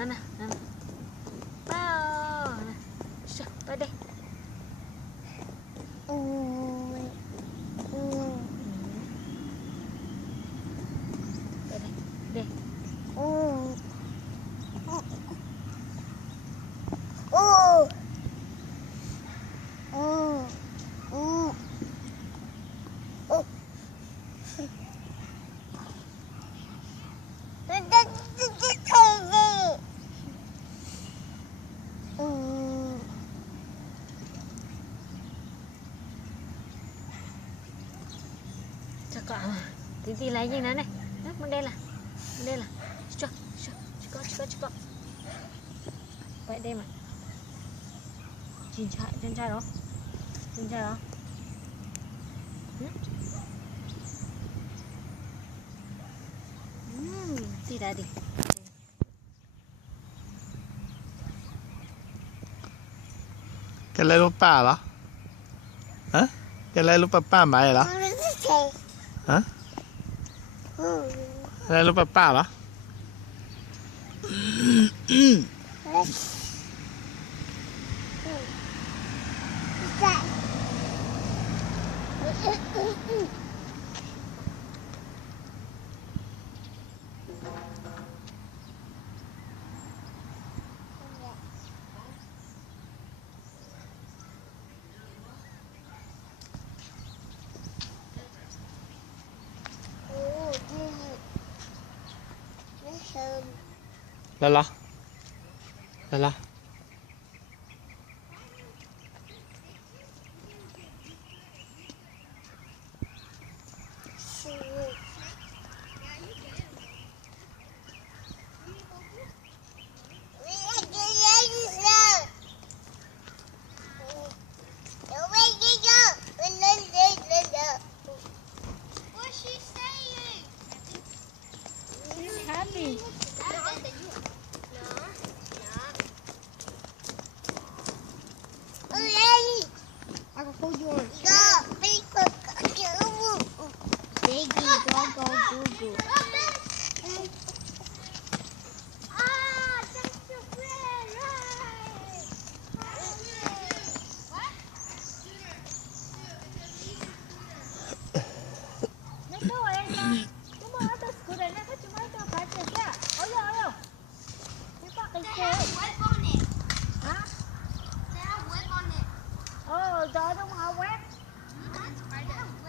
Nè, nè. Wow. Nè. Sao, tới đây. Tới đây. Đây. Cho con. Tí lấy gì nữa này. Đó, bên đây là. Bên đây là. Cho con. Vậy đây mà. Chín trai đó. Chín trai đó. Tí đã đi. Cái lấy lúc bà đó hả? Cái lấy lúc bà mày đó hả? Lấy lúc bà đó Lala Lala Happy.